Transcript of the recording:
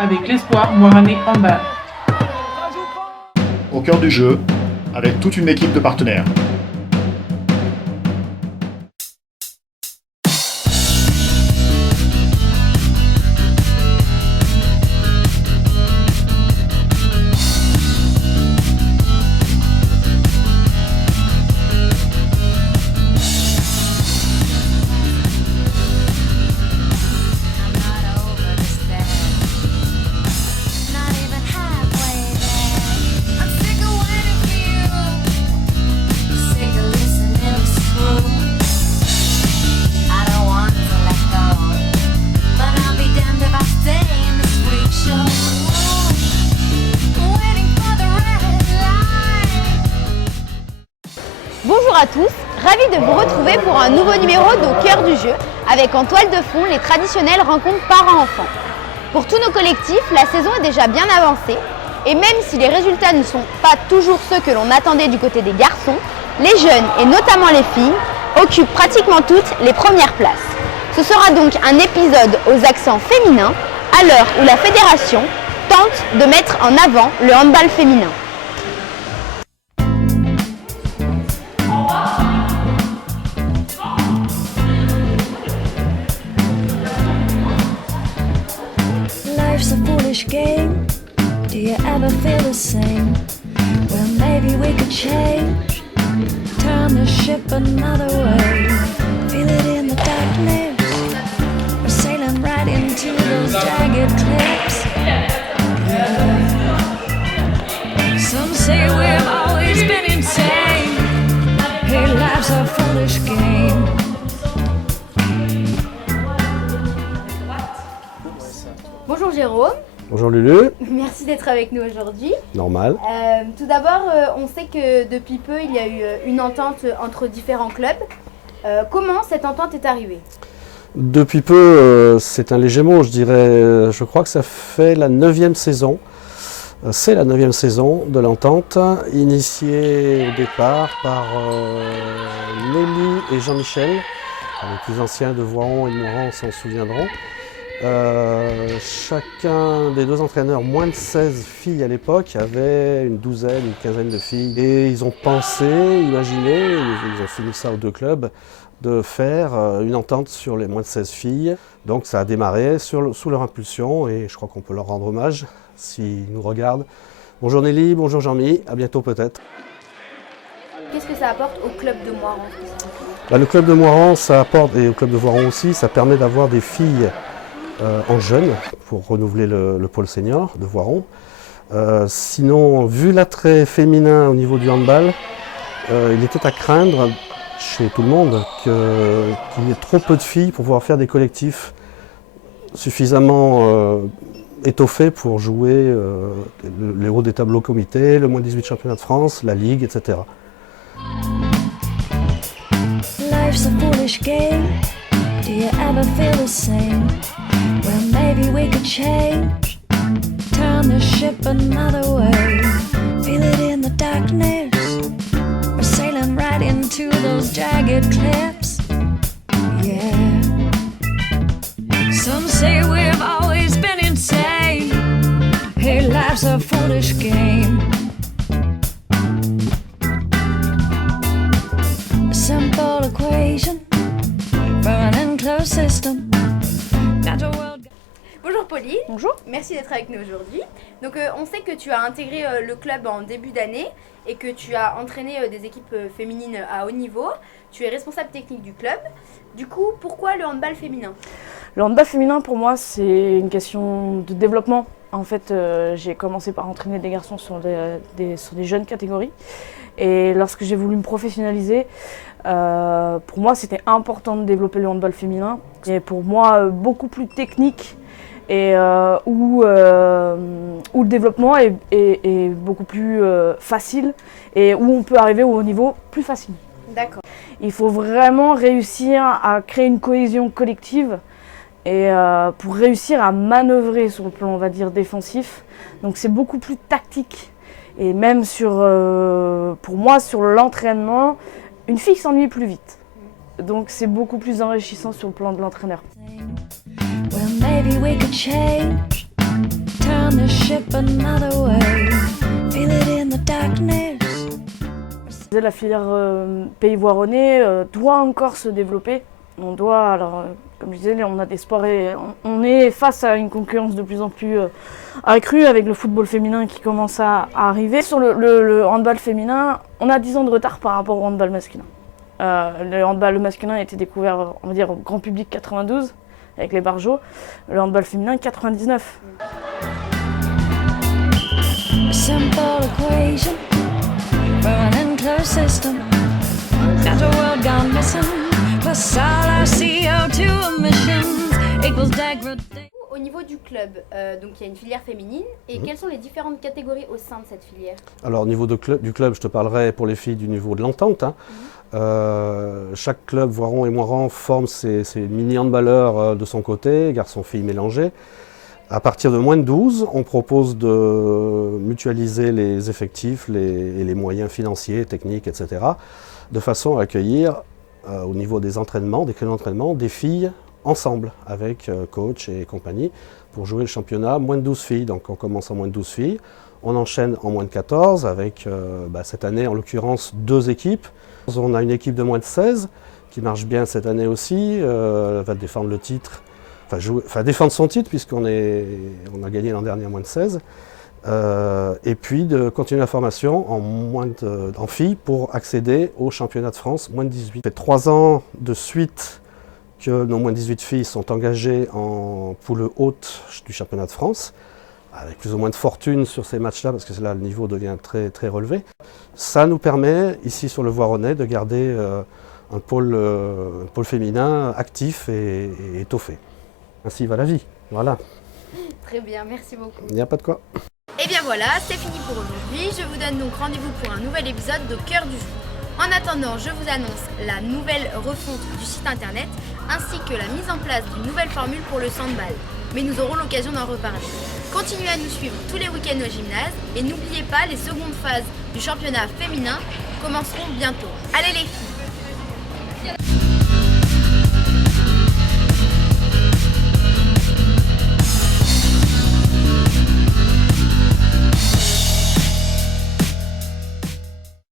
avec l'espoir Moiranais Handball. Au cœur du jeu, avec toute une équipe de partenaires. Bonjour à tous, ravi de vous retrouver pour un nouveau numéro d'Au cœur du jeu, avec en toile de fond les traditionnelles rencontres parents-enfants. Pour tous nos collectifs, la saison est déjà bien avancée, et même si les résultats ne sont pas toujours ceux que l'on attendait du côté des garçons, les jeunes, et notamment les filles, occupent pratiquement toutes les premières places. Ce sera donc un épisode aux accents féminins, à l'heure où la fédération tente de mettre en avant le handball féminin. Life's a foolish game. Do you ever feel the same? Well, maybe we could change. Turn the ship another way. Feel it in the darkness. We're sailing right into those jagged cliffs. Yeah. Some say we've always been insane. Hey, life's a foolish game. Bonjour Jérôme. Bonjour Lulu. Merci d'être avec nous aujourd'hui. Normal. Tout d'abord, on sait que depuis peu, il y a eu une entente entre différents clubs. Comment cette entente est arrivée ? Depuis peu, c'est un léger mot, je dirais. Je crois que ça fait la 9e saison. C'est la 9e saison de l'entente, initiée au départ par Nelly et Jean-Michel. Les plus anciens de Voiron et de Moiran s'en souviendront. Chacun des deux entraîneurs, moins de 16 filles à l'époque, avait une douzaine, une quinzaine de filles. Et ils ont pensé, imaginé, ils ont soumis ça aux deux clubs, de faire une entente sur les moins de 16 filles. Donc ça a démarré sous leur impulsion et je crois qu'on peut leur rendre hommage s'ils nous regardent. Bonjour Nelly, bonjour Jean-Mi, à bientôt peut-être. Qu'est-ce que ça apporte au club de Moiran ? Le club de Moiran, ça apporte, et au club de Voiron aussi, ça permet d'avoir des filles en jeunes pour renouveler le pôle senior de Voiron. Sinon, vu l'attrait féminin au niveau du handball, il était à craindre chez tout le monde qu'il y ait trop peu de filles pour pouvoir faire des collectifs suffisamment étoffés pour jouer les hauts des tableaux comités, le moins 18 championnat de France, la Ligue, etc. Life's a foolish game. Do you ever feel the same? Well, maybe we could change. Turn the ship another way. Feel it in the darkness. We're sailing right into those jagged cliffs. Yeah. Some say we've always been insane. Hey, life's a foolish game. A simple equation for an enclosed system. Not a world. Bonjour Pauline. Bonjour. Merci d'être avec nous aujourd'hui. Donc on sait que tu as intégré le club en début d'année et que tu as entraîné des équipes féminines à haut niveau. Tu es responsable technique du club. Du coup, pourquoi le handball féminin ? Le handball féminin, pour moi, c'est une question de développement. En fait, j'ai commencé par entraîner des garçons sur des jeunes catégories. Et lorsque j'ai voulu me professionnaliser, pour moi, c'était important de développer le handball féminin. Et pour moi, beaucoup plus technique et où le développement est beaucoup plus facile et où on peut arriver au haut niveau plus facilement. D'accord. Il faut vraiment réussir à créer une cohésion collective et pour réussir à manœuvrer sur le plan, on va dire, défensif. Donc c'est beaucoup plus tactique. Et même pour moi, sur l'entraînement, une fille s'ennuie plus vite. Donc c'est beaucoup plus enrichissant sur le plan de l'entraîneur. Well, maybe we could change. the ship another way. Feel it in the darkness. La filière pays voironnais doit encore se développer. On doit, alors, comme je disais, on a des sports et on est face à une concurrence de plus en plus accrue avec le football féminin qui commence à arriver. Sur le handball féminin, on a 10 ans de retard par rapport au handball masculin. Le handball masculin a été découvert, on va dire, au grand public 92 avec les barjots. Le handball féminin 99. A simple equation for an enclosed system. Got a world gone missing. Plus all our CO2 emissions equals degradation. Au niveau du club, donc il y a une filière féminine. Et quelles sont les différentes catégories au sein de cette filière? Alors au niveau du club, je te parlerai pour les filles du niveau de l'entente. Hein. Chaque club, Voiron et Moiran, forme ses mini-handballeurs de son côté, garçons-filles mélangés. À partir de moins de 12, on propose de mutualiser les effectifs et les moyens financiers, techniques, etc. de façon à accueillir au niveau des entraînements, des créneaux d'entraînement, des filles ensemble avec coach et compagnie pour jouer le championnat moins de 12 filles. Donc on commence en moins de 12 filles, on enchaîne en moins de 14 avec cette année en l'occurrence 2 équipes. On a une équipe de moins de 16 qui marche bien cette année aussi, elle va défendre le titre, défendre son titre puisqu'on a gagné l'an dernier en moins de 16. Et puis de continuer la formation en filles pour accéder au championnat de France moins de 18. Ça fait 3 ans de suite que nos moins de 18 filles sont engagées en poule haute du championnat de France, avec plus ou moins de fortune sur ces matchs-là, parce que là le niveau devient très, très relevé. Ça nous permet, ici sur le Voironnais, de garder un pôle féminin actif et étoffé. Ainsi va la vie, voilà. Très bien, merci beaucoup. Il n'y a pas de quoi. Et bien voilà, c'est fini pour aujourd'hui. Je vous donne donc rendez-vous pour un nouvel épisode de Cœur du Jour. En attendant, je vous annonce la nouvelle refonte du site internet ainsi que la mise en place d'une nouvelle formule pour le handball. Mais nous aurons l'occasion d'en reparler. Continuez à nous suivre tous les week-ends au gymnase et n'oubliez pas, les secondes phases du championnat féminin commenceront bientôt. Allez les filles!